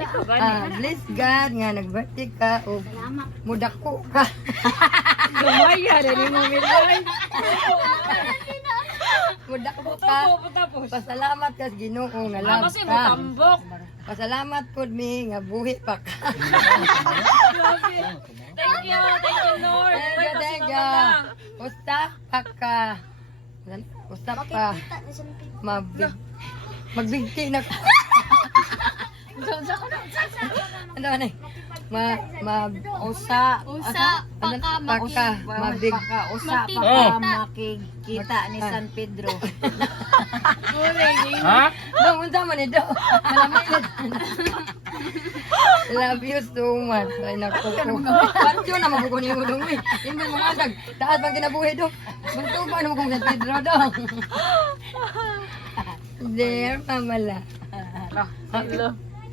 Bless God nga nag-birthday ka o mudako ka. Lumaya rin mo milay. Mudako ka. Pasalamat ka sa Ginoo nga love Kasi mo ka. tambok. Pasalamat pud mi nga buhi pa ka. Thank you Lord. Thank you. Usta pa ka. Usta pa. Magbigti na ka. Ano na? Usa makikita ni San Pedro. Ha? Dong, unsa man ito? Love you so much. Ay, naku ko. Partyo na mabukunin mo dong. Hindi mo madag. Taas pang kinabuhi dong. Gusto ba naman kung San Pedro dong? There, mamala.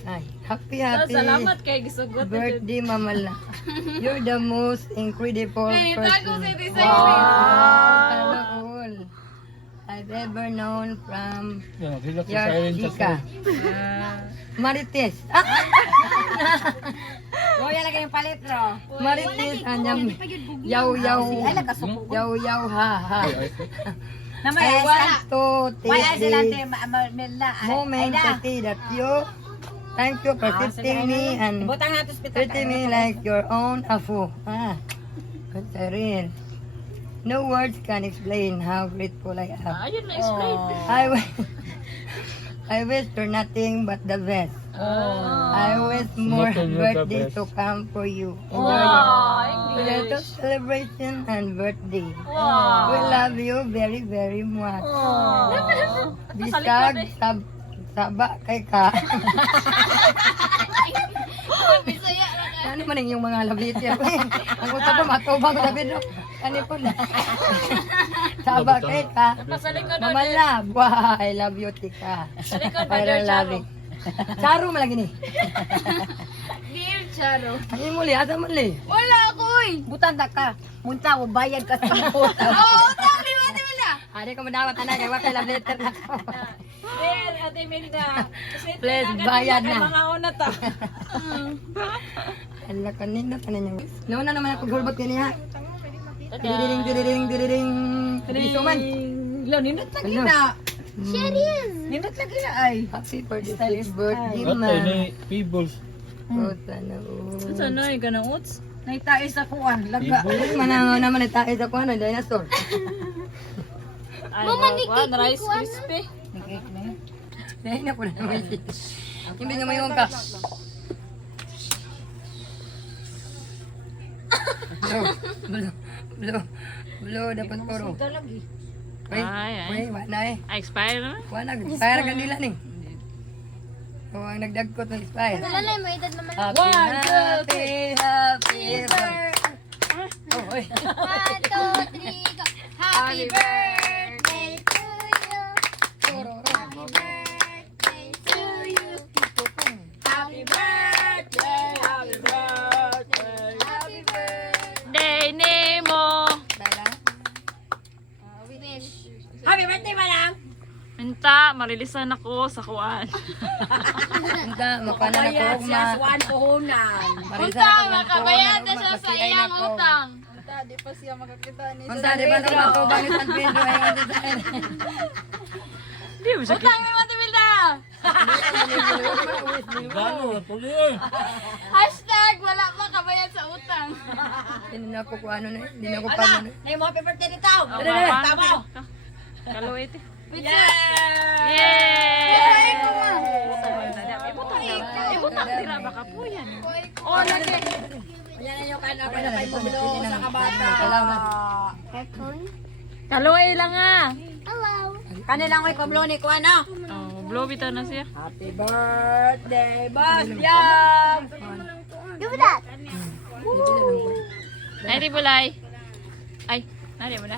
Ay, happy Salamat kay gisugot. birthday, mamala. You're the most incredible person. All I've ever known from Yan, hilak sa your silent chica. Marites. Roya lagi yung palitro. Marites, anyam. Yaw, yaw. Yaw, yaw, ha, ha. Namay I want to Wala take sila this moment to say that thank you for treating me and Butang nato sa treating me like your own afu. That's real. No words can explain how grateful I am. Ayun na explain. I wish for nothing but the best. I wish more Nothing but the birthdays best. to come for you. Enjoy your English. little celebration and birthday. Wow. We love you very, very much. Sa likod Bisag saba kay ka. Ano man yung mga love letter ko eh. Ang gusto ko matubang sa bidro. Ano po na. Saba kay ka. Sa likod Mama love. Wow, I love you tika. Sa likod na Para Charo. loving. Charo malagi ni. Dear Charo. Ano mo li? Asa mo li? Wala ko eh. Butan ta ka. Munta mo bayad ka sa puta. Oo, sabi mo di wala. Ari ko madawat ana kay wa kay love letter na ko. Dear Ate Milda. Please, bayad na. Mga una ta. Ala kanina kanina. Nauna naman ako gulbot kaniya. Diriring diriring diriring. Disuman. Lo nindot lagi Hello. na. Nindot lagi na ay. Happy birthday, birthday, At ma. ni Peebles. Oh, sana all. Sana ay ganang uts. Naitae sa kuan, laga. Manangaw naman itae sa kuha ng dinosaur. Mama ni Cake Rice Crispy. Dahil na po na naman siya. Hindi nga mayroon ka. Blow, dapat puro. Wait, wait, wala eh. Expire na? Wala, expire ka nila ni. O, ang nagdagkot ng expire. Wala na yung edad naman. Happy birthday. Oh, oy. 1, 2, 3, go. Happy birthday to you. Happy birthday to you. Happy birthday. Happy birthday. Happy birthday. Day Nemo. Dala. Wish. Happy birthday, madam. Minta, marilisan ako sa kuan. Hangga, makanan ako Bayad siya ma. sa one puhunan. Marisa ako ng Makabayad na kuha, siya sa magpasiay iyang na ko. utang. Unta, di ba ito matubang ni San Pedro? Ayaw din sa akin. Hindi mo siya Utang ni Mati Milda! Gano, tuloy eh. Hashtag wala pa kabayad sa utang. Hindi na ako kung ano na, hindi na ako paano na. Ay, mo happy birthday ni Tao. Oh, Dali, wow. tabaw. Kaluit eh. Yeah! Yay! Ibutang tira baka po yan. Oh, lagi. Yan na yung kanan pa na kay Pablo sa kabata. Kaluit lang ah. Hello. Kanilang may Pablo ni Kuan, no? Oh, blow bitaw na siya. Happy birthday, Bastian! Give me that. Ay, Tibulay. Ay, nari mo na.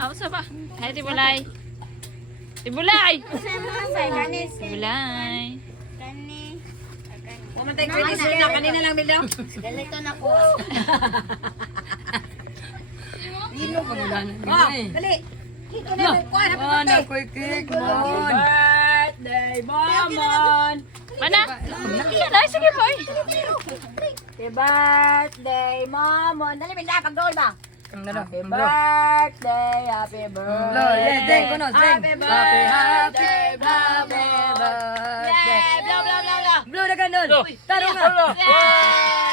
Ako sa ba? Ay, Tibulay. Tibulay! Tibulay. Pumatay ko yung sila. Kanina lang nila. Ganito na po. Oh, dali. Ito na yung Kuan. Happy Oh, birthday. nakoy cake, Happy mon. birthday, Mamon! Mana? Yan ay, sige po. Happy birthday, Momon. Dali, Minda, pag-goal ba? Ang nalo. Happy birthday, happy birthday. Lo, sing ko no, sing. Happy birthday, happy birthday. Yeah, blah, blah, blah, blah. Blow na ganun. Taro nga. Ala.